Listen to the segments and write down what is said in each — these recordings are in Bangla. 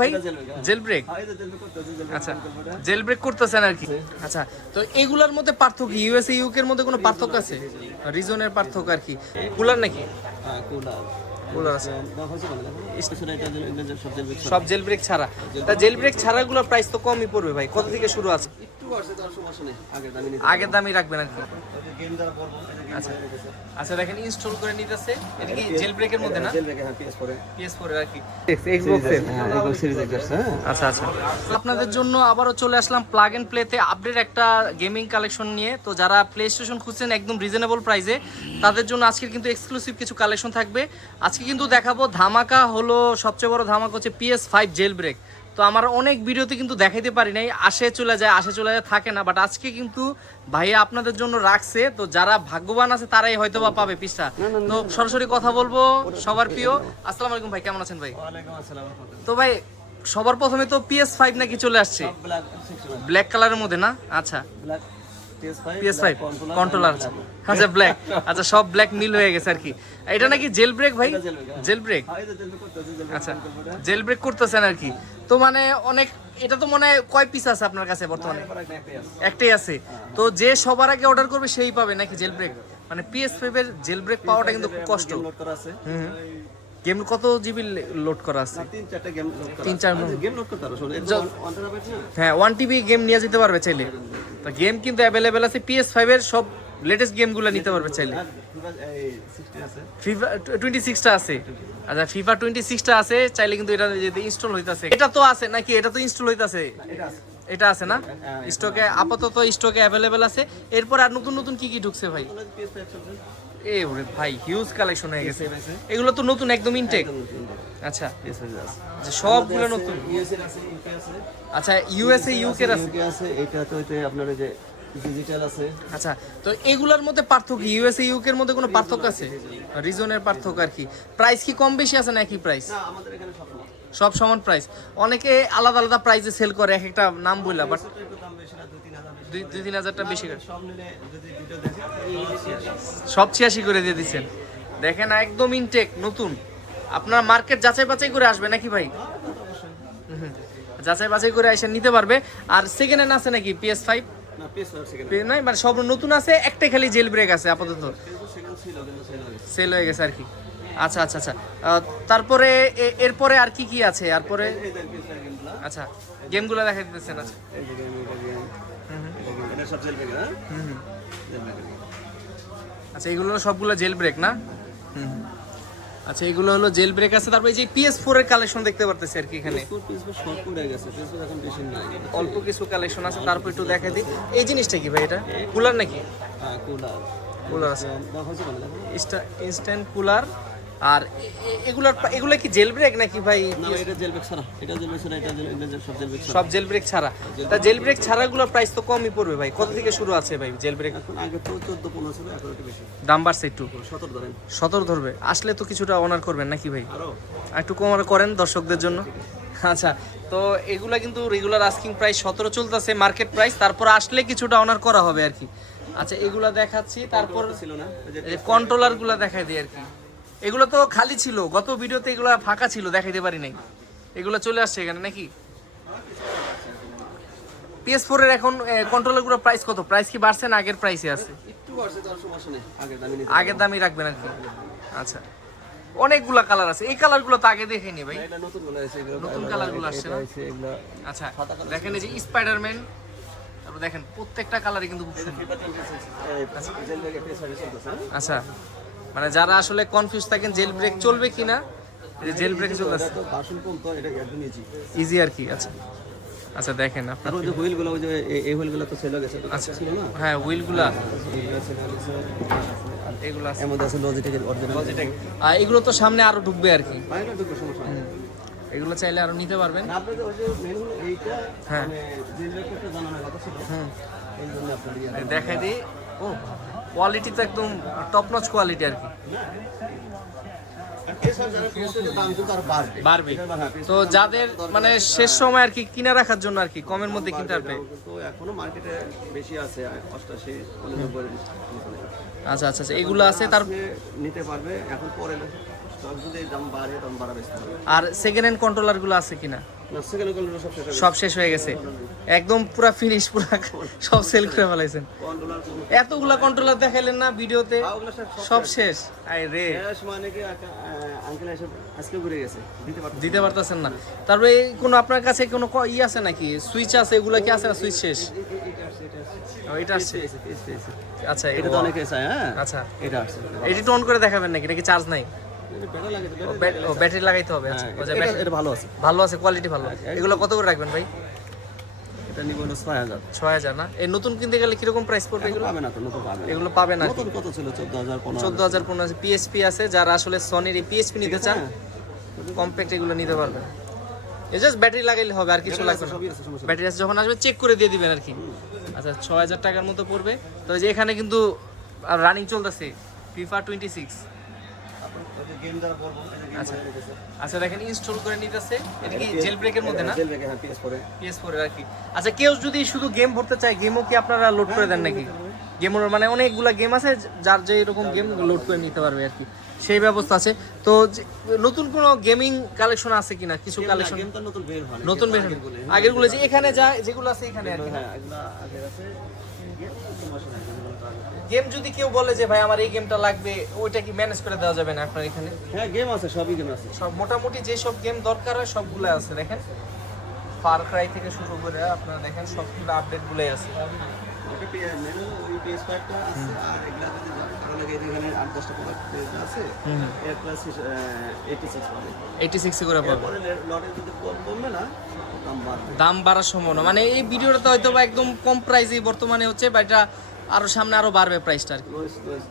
ভাই জেল ব্রেক, আচ্ছা জেল ব্রেক করতেছেন আর কি। আচ্ছা, তো এগুলার মধ্যে পার্থক্য ইউএসএ ইউকে এর মধ্যে কোনো পার্থক্য আছে? রিজনের পার্থক্য আর কি। কুলার নাকি? হ্যাঁ, কুলার কুলার আছে, সব সব জেল ব্রেক ছাড়া। তা জেল ব্রেক ছাড়াগুলোর প্রাইস তো কমই পড়বে ভাই, কত থেকে শুরু আছে? একটু আসছে, তার সমস্যা নেই, আগের দামই নিতে আগের দামই রাখবেন আর কি। গেম যারা পড়বো আচ্ছা আচ্ছা, দেখেন ইনস্টল করে নিতেছে। এটা কি জেল ব্রেকের মধ্যে না? জেল ব্রেকে, হ্যাঁ, PS পরে PS4 এর আর কি, Xbox এর। হ্যাঁ, Xbox সিরিজ আসছে। হ্যাঁ, আচ্ছা আচ্ছা, আপনাদের জন্য আবারও চলে আসলাম প্লাগ এন্ড প্লেতে আপডেট একটা গেমিং কালেকশন নিয়ে। তো যারা প্লে স্টেশন খুঁজছেন একদম রিজনেবল প্রাইসে, তাদের জন্য আজকে কিন্তু এক্সক্লুসিভ কিছু কালেকশন থাকবে। আজকে কিন্তু দেখাবো ধামাকা হলো, সবচেয়ে বড় ধামাকা হচ্ছে PS5 জেল ব্রেক। তো আমার অনেক ভিডিওতে কিন্তু দেখাইতে পারি নাই, আসে চলে যায় থাকে না, বাট আজকে কিন্তু ভাইয়া আপনাদের জন্য রাখছে। তো যারা ভাগ্যবান আছে তারাই হয়তো বা পাবে পিসটা। তো সরাসরি কথা বলবো সবার প্রিয়। আসসালামু আলাইকুম ভাই, কেমন আছেন ভাই? ওয়ালাইকুম আসসালাম। তো ভাই সবার প্রথমে তো PS5 নাকি চলে আসছে ব্ল্যাক সেকশন, ব্ল্যাক কালারের মধ্যে না? আচ্ছা, ব্ল্যাক PS5 কন্ট্রোলার আছে, আচ্ছা ব্ল্যাক, আচ্ছা সব ব্ল্যাক মিল হয়ে গেছে আর কি। এটা নাকি জেল ব্রেক ভাই? জেল ব্রেক, আচ্ছা জেল ব্রেক করতেছেন আর কি। তো মানে অনেক, এটা তো মনে হয় কয় পিস আছে আপনার কাছে বর্তমানে? একটাই আছে। তো যে সবার আগে অর্ডার করবে সেই পাবে নাকি জেল ব্রেক? মানে PS5 এর জেল ব্রেক পাওয়াটা কিন্তু খুব কষ্ট। গেম কত জিবি লোড করা আছে? 3-4টা গেম লোড করা, 3-4 গেম লোড করতে পারো। শুনুন, 1 টেরাবাইট না, হ্যাঁ 1 TB গেম নিয়ে যেতে পারবে চাইলে। তো গেম কিন্তু অ্যাভেলেবেল আছে, PS5 এর সব লেটেস্ট গেমগুলো নিতে পারবে চাইলে। FIFA 26টা আছে, আচ্ছা FIFA 26টা আছে, চাইলে কিন্তু এটা যদি ইনস্টল হইতাছে। এটা তো আছে নাকি? এটা তো ইনস্টল হইতাছে, এটা আছে না স্টকে? আপাতত স্টকে অ্যাভেলেবেল আছে। এরপর আর নতুন নতুন কি কি ঢুকছে ভাই? এ ওরে ভাই, হিউজ কালেকশন হয়ে গেছে। এগুলো তো নতুন একদম ইনটেক। আচ্ছা, যে সবগুলো নতুন। আচ্ছা ইউএসএ ইউকে আছে, এটা তো আপনার এই যে ডিজিটাল আছে। আচ্ছা, তো এগুলোর মধ্যে পার্থক্য ইউএসএ ইউকে এর মধ্যে কোনো পার্থক্য আছে? রিজনের পার্থক্য আর কি। প্রাইস কি কম বেশি আছে নাকি প্রাইস? না, আমাদের এখানে সব সমান প্রাইস। অনেকে আলাদা আলাদা প্রাইসে সেল করে, এক একটা নাম বললা, বাট একটু দাম বেশি না, 2-3 হাজার 2-3 হাজারটা বেশি করে। সব মিলে যদি ভিডিও দেখে সব 86 করে দিয়ে দিচ্ছেন। দেখেন একদম ইনটেক নতুন। আপনার মার্কেট যাচাই বাছাই করে আসবে নাকি ভাই? যাচাই বাছাই করে এসে নিতে পারবে। আর সেকেন্ড হ্যান্ড আছে নাকি PS5? না, পিস সেকেন্ড নাই, মানে সব নতুন আছে, একটাই খালি জেল ব্রেক আছে আপাতত, সেকেন্ড ছিল, কিন্তু সেল হয়ে গেছে। সেল হয়ে গেছে আর কি। আচ্ছা আচ্ছা আচ্ছা, তারপরে এরপরে আর কি কি আছে? তারপরে এই যে পিসের গেমগুলো, আচ্ছা গেমগুলো দেখা দিতেছেন। আচ্ছা এই যে গেম, এটা গেম, এটা সব জেল ব্রেক। হ্যাঁ, জেল ব্রেক। আচ্ছা এগুলো সবগুলো জেল ব্রেক না? আচ্ছা এগুলো হলো জেল ব্রেক আছে। তারপরে এই যে PS4 এর কালেকশন দেখতে পারতেছি আর কি এখানে। পিস শর্ট পড়ে গেছে, পিস এখন বেশি নাই, অল্প কিছু কালেকশন আছে। তারপর একটু দেখা দিই, এই জিনিসটা কি ভাই? এটা কুলার নাকি? হ্যাঁ, কুলার, কুলার আছে, দাম হচ্ছে মানে দেখো। Instant cooler. আর এগুলো কি জেল ব্রেক নাকি ভাই? না, এটা জেল ব্রেক ছাড়া, এটা জেল ব্রেক ছাড়া, এটা সব জেল ব্রেক ছাড়া। সব জেল ব্রেক ছাড়া। তা জেল ব্রেক ছাড়াগুলোর প্রাইস তো কমই পড়বে ভাই, কত থেকে শুরু আছে ভাই জেল ব্রেক? এখন আগে তো 14-15 ছিল, এখন একটু বেশি দাম বাড়ছে একটু, 17 ধরেন। 17 ধরবে। আসলে তো কিছুটা অনার করবেন নাকি ভাই? আরো একটু কমার করেন দর্শকদের জন্য। আচ্ছা, তো এগুলা কিন্তু রেগুলার আস্কিং প্রাইস 17 চলতেছে মার্কেট প্রাইস, তারপর আসলে কিছুটা অনার করা হবে আর কি। আচ্ছা এগুলা দেখাচ্ছি, তারপর ছিল না, এই যে কন্ট্রোলার গুলা দেখাই দিই আর কি। এগুলো তো খালি ছিল, গত ভিডিওতে এগুলা ফাঁকা ছিল, দেখাইতে পারি নাই। এগুলো চলে আসছে এখানে নাকি? PS4 এর এখন কন্ট্রোলার গুলো প্রাইস কত? প্রাইস কি বাড়ছে না আগের প্রাইসে আছে? একটু বাড়ছে, তার সমস্যা নেই, আগের দামই নিতে আগের দামই রাখবেন আর কি। আচ্ছা, অনেকগুলা কালার আছে, এই কালার গুলো তো আগে দেখাইনি ভাই। এটা নতুন গুলো আছে, এগুলো নতুন কালার গুলো আসছে না? এগুলো আচ্ছা দেখেন এই যে স্পাইডারম্যান, তারপর দেখেন প্রত্যেকটা কালারই কিন্তু খুব সুন্দর। জেল ব্রেক পিস সার্ভিস চলতেছে। আচ্ছা, মানে যারা আসলে কনফিউজ থাকেন জেল ব্রেক চলবে কিনা, জেল ব্রেক চলতেছে, তো ভার্সন কম, তো এটা একদম ইজি ইজি আর কি। আচ্ছা আচ্ছা, দেখেন আপনার, আর ওই যে হুইলগুলো, ওই যে এই হুইলগুলো তো সেল হয়ে গেছে, আচ্ছা ছিল না? হ্যাঁ হুইলগুলা এগুলো সেল হয়ে গেছে। এগুলো আছে, এর মধ্যে আছে লজিটেকের অরিজিনাল। এগুলো তো সামনে আরো ঢুকবে আর কি। বাইরে ঢুকবে, সমস্যা নেই। এগুলো চাইলে আরো নিতে পারবেন। না, আপনাদের ওই যে মেন হলো এইটা, হ্যাঁ। মানে জেল ব্রেক করতে জানানোর কথা ছিল, এই জন্য আপনাদের দেখাই দিই। ও কোয়ালিটি তো একদম টপ নচ কোয়ালিটি আর কি। দাম কিন্তু আরো বাড়বে। বাড়বে। তো যাদের মানে শেষ সময় আর কি কিনা রাখার জন্য আর কি কমের মধ্যে কিনতে পারবে। তো এখনো মার্কেটে বেশি আছে, 88-90। আচ্ছা আচ্ছা আচ্ছা, এগুলো আছে। তার নিতে পারবে, এখন পরে যদি দাম বাড়ে তখন বাড়াবে। আর সেকেন্ড হ্যান্ড কন্ট্রোলার গুলো আছে কিনা? না সেকেন্ড কন্ট্রোলার সব শেষ হয়ে গেছে। সব শেষ হয়ে গেছে একদম পুরা ফিনিশ পুরা সব সেল করে ফেলাইছেন। কন্ট্রোলার এতগুলা কন্ট্রোলার দেখাইলেন না ভিডিওতে, ওগুলো সব শেষ। আই রে শেষ মানে কি আঙ্কেল এসে আজকে ঘুরে গেছে দিতে পারতেছেন না। তারপরে এই কোনো আপনার কাছে কোনো ই আছে নাকি, সুইচ আছে, এগুলা কি আছে না সুইচ শেষ? ও, এটা আসছে। আচ্ছা এটা তো অনেকে চায়। হ্যাঁ আচ্ছা এটা আসছে এটি টোন করে দেখাবেন নাকি, নাকি চার্জ নাই? এটা বেটার লাগে তো ও ব্যাটারি লাগাইতে হবে। আচ্ছা ও যে ব্যাটারি এটা ভালো আছে। ভালো আছে, কোয়ালিটি ভালো। এগুলো কত করে রাখবেন ভাই? এটা নিব হলো 6000 6000 না? এই নতুন কিনতে গেলে কিরকম প্রাইস পড়বে এগুলো? পাবে না তো, নতুন পাবে না। এগুলো পাবে না। নতুন কত ছিল 14000 14015 পিএসপি আছে, যারা আসলে সনির এই পিএসপি নিতে চান কম্প্যাক্ট এগুলো নিতে পারবেন। এই জাস্ট ব্যাটারি লাগাইলে হবে, আর কিছু লাগবে না। সবই আছে, সমস্যা ব্যাটারি আছে, যখন আসবে চেক করে দিয়ে দিবেন আর কি। আচ্ছা 6000 টাকার মতো পড়বে। তো এই যে এখানে কিন্তু রানিং চলতেছে FIFA 26। গেম যারা বলবো আচ্ছা আচ্ছা দেখেন ইনস্টল করে নিতেছে। এটা কি জেল ব্রেকের মধ্যে না? জেল রেখে হ্যাঁ PS4 PS4 এর আর কি। আচ্ছা কেউ যদি শুধু গেম ভরতে চায়, গেমও কি আপনারা লোড করে দেন নাকি? গেমের মানে অনেকগুলা গেম আছে, যার যে এরকম গেম লোড করে নিতে পারবে আর কি, সেই ব্যবস্থা আছে। তো নতুন কোনো গেমিং কালেকশন আছে কিনা? কিছু কালেকশন গেম তো নতুন বের হয় নতুন বের আগেরগুলো যে এখানে যা যেগুলো আছে এখানে আর কি। হ্যাঁ এগুলা আগে আছে গেম সমস্যা নাই। গেম যদি কেউ বলে যে ভাই আমার এই গেমটা লাগবে, ওইটা কি ম্যানেজ করে দেওয়া যাবে না আপনার এখানে? হ্যাঁ গেম আছে, সবই গেম আছে। সব মোটামুটি যে সব গেম দরকার হয় সবগুলো আছে। দেখেন ফার ক্রাই থেকে শুরু করে আপনারা দেখেন সবগুলো আপডেটগুলোই আছে। ওটা মেনু ওই PS5 টা আছে, আর এগুলা যদি ভালো লাগে এখানে 8-10টা প্রোডাক্ট আছে। এর প্লাস 86 পাবে। 86 করে পাবে। পরে লটে যদি কমবে না দাম বাড়বে। দাম বাড়ার সম্ভাবনা, মানে এই ভিডিওটা তো হয়তো বা একদম কম প্রাইসেই বর্তমানে হচ্ছে, বা এটা আরো সামনে আরো বাড়বে প্রাইসটা আর কি।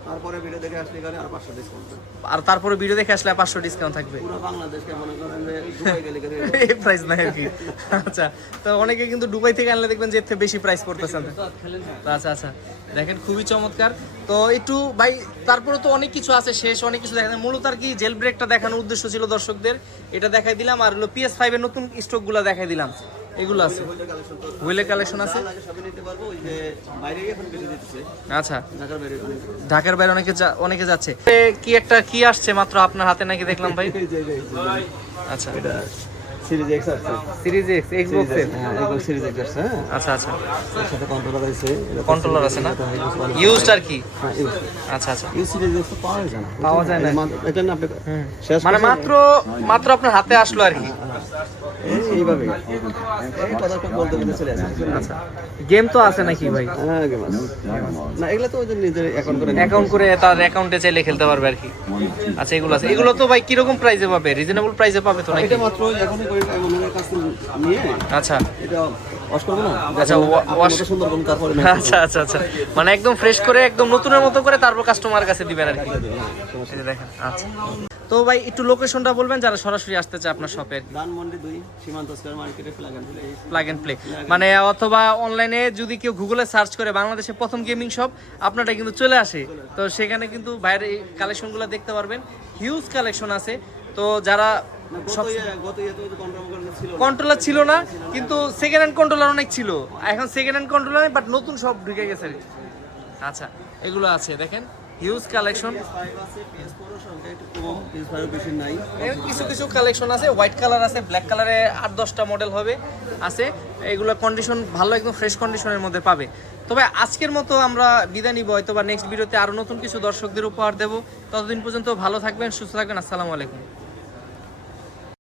তারপরে ভিডিও দেখে আসলে এখানে আর 500 ডিসকাউন্ট আর তারপরে ভিডিও দেখে আসলে 500 ডিসকাউন্ট থাকবে। পুরো বাংলাদেশকে মনে করেন যে দুবাই গেলে গেলে এই প্রাইস নাই আর কি। আচ্ছা তো অনেকে কিন্তু দুবাই থেকে আনলে দেখবেন যে এর থেকে বেশি প্রাইস পড়তেছে। আচ্ছা আচ্ছা দেখেন খুবই চমৎকার। তো একটু ভাই তারপরে তো অনেক কিছু আছে, শেষ অনেক কিছু দেখা যায়। মূলত আর কি জেল ব্রেকটা দেখানোর উদ্দেশ্য ছিল দর্শকদের, এটা দেখাই দিলাম। আর হলো PS5 এর নতুন স্টকগুলো দেখাই দিলাম, এগুলো আছে। হুইলের কালেকশন আছে। সবই নিতে পারবো। ওই যে বাইরে এখন বেশি দিতেছে, আচ্ছা ঢাকার বাইরে ঢাকার বাইরে অনেকে যাচ্ছে। কি একটা কি আসছে মাত্র আপনার হাতে নাকি দেখলাম ভাই? আচ্ছা এটা সিরিজ এক্স আছে, সিরিজ এক্স এক্সবক্স এর। হ্যাঁ এগুলো সিরিজ এক্স আছে। হ্যাঁ আচ্ছা আচ্ছা এর সাথে কন্ট্রোলার আছে, কন্ট্রোলার আছে না? ইউজড আর কি? হ্যাঁ ইউজ আচ্ছা আচ্ছা এই সিরিজ এক্স পাওয়া যায় না, পাওয়া যায় না। এটা না আপনি শেষ মানে মাত্র আপনার হাতে আসলো আর কি। এইভাবে এই কথাটা বলতে বলতে চলে আসে। আচ্ছা গেম তো আছে নাকি ভাই? হ্যাঁ গেম আছে না, এগুলো তো ওই যে নিজের অ্যাকাউন্ট করে তার অ্যাকাউন্টে চাইলে খেলতে পারবে আর কি। আচ্ছা এগুলো আছে, এগুলো তো ভাই কিরকম প্রাইসে পাবে? রিজনেবল প্রাইসে পাবে তো নাকি? এটা মাত্র এখনই করে ওনার কাছ থেকে নিয়ে আচ্ছা এটা ওয়াশ করব না। আচ্ছা ওয়াশ সুন্দর করুন তারপরে আচ্ছা আচ্ছা আচ্ছা মানে একদম ফ্রেশ করে একদম নতুনের মতো করে তারপর কাস্টমারের কাছে দিবেন আর কি। এই যে দেখেন। আচ্ছা তো ভাই একটু লোকেশনটা বলবেন যারা সরাসরি আসতে চায় আপনার শপে। ধানমন্ডি 2 সীমান্ত স্কয়ার মার্কেটে প্লাগ এন্ড প্লে মানে, অথবা অনলাইনে যদি কেউ গুগলে সার্চ করে বাংলাদেশে প্রথম গেমিং শপ আপনারটা কিন্তু চলে আসে। তো সেখানে কিন্তু বাইরের এই কালেকশনগুলো দেখতে পারবেন, হিউজ কালেকশন আছে। তো যারা কন্ট্রোলার ছিল না, কিন্তু সেকেন্ড হ্যান্ড কন্ট্রোলার অনেক ছিল, এখন সেকেন্ড হ্যান্ড কন্ট্রোলার বাট নতুন সব ঢুকে গেছে। আচ্ছা এগুলো আছে দেখেন, হিউজ কালেকশন। কিছু কিছু কালেকশন আছে, হোয়াইট কালার আছে, ব্ল্যাক কালারে 8-10টা মডেল হবে আছে। এগুলো কন্ডিশন ভালো, একদম ফ্রেশ কন্ডিশনের মধ্যে পাবে। তবে আজকের মতো আমরা বিদায় নিব, হয়তো বা নেক্সট ভিডিওতে আরও নতুন কিছু দর্শকদের উপহার দেবো। ততদিন পর্যন্ত ভালো থাকবেন, সুস্থ থাকবেন। আসসালামু আলাইকুম।